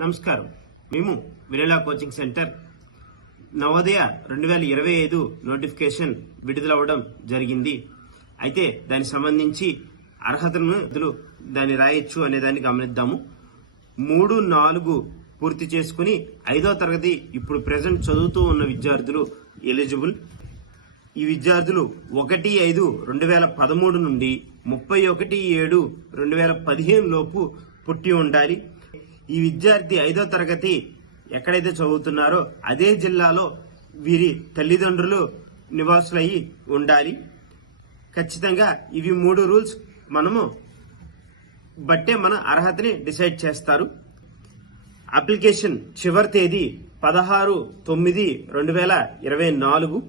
నమస్కారం. మేము విరళా coaching centre Navodaya రెండు వేల ఇరవై ఐదు నోటిఫికేషన్ విడుదలవ్వడం జరిగింది. అయితే దానికి సంబంధించి అర్హతను దాన్ని రాయొచ్చు అనే దాన్ని గమనిద్దాము. మూడు నాలుగు పూర్తి చేసుకుని ఐదో తరగతి ఇప్పుడు ప్రజెంట్ చదువుతూ ఉన్న విద్యార్థులు ఎలిజిబుల్. ఈ విద్యార్థులు ఒకటి ఐదు రెండు వేల పదమూడు నుండి ముప్పై ఒకటి ఏడు రెండు వేల పదిహేను లోపు పుట్టి ఉండాలి. ఈ విద్యార్థి ఐదో తరగతి ఎక్కడైతే చదువుతున్నారో అదే జిల్లాలో వీరి తల్లిదండ్రులు నివాసులయ్యి ఉండాలి. ఖచ్చితంగా ఇవి మూడు రూల్స్ మనము బట్టే మన అర్హతని డిసైడ్ చేస్తారు. అప్లికేషన్ చివరి తేదీ పదహారు తొమ్మిది రెండు వేల ఇరవై నాలుగు.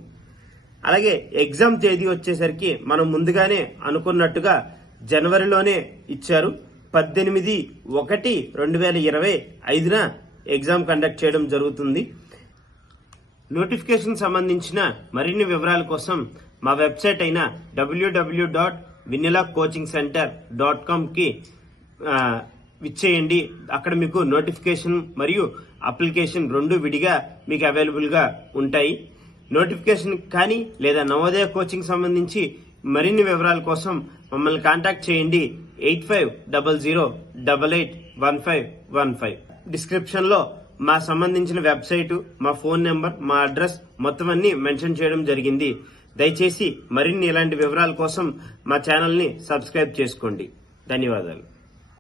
అలాగే ఎగ్జామ్ తేదీ వచ్చేసరికి మనం ముందుగానే అనుకున్నట్టుగా జనవరిలోనే ఇచ్చారు. పద్దెనిమిది ఒకటి రెండు వేల ఇరవై ఐదున ఎగ్జామ్ కండక్ట్ చేయడం జరుగుతుంది. నోటిఫికేషన్ సంబంధించిన మరిన్ని వివరాల కోసం మా వెబ్సైట్ అయిన W W dot Vinila coaching centre dot కామ్కి విచ్చేయండి. అక్కడ మీకు నోటిఫికేషన్ మరియు అప్లికేషన్ రెండు విడిగా మీకు అవైలబుల్గా ఉంటాయి. నోటిఫికేషన్ కానీ లేదా నవోదయ కోచింగ్ సంబంధించి మరిన్ని వివరాల కోసం మమ్మల్ని కాంటాక్ట్ చేయండి. Eight five double zero double eight one five one five. డిస్క్రిప్షన్లో మా సంబంధించిన వెబ్సైటు మా ఫోన్ నెంబర్ మా అడ్రస్ మొత్తం అన్ని మెన్షన్ చేయడం జరిగింది. దయచేసి మరిన్ని ఇలాంటి వివరాల కోసం మా ఛానల్ని సబ్స్క్రైబ్ చేసుకోండి. ధన్యవాదాలు.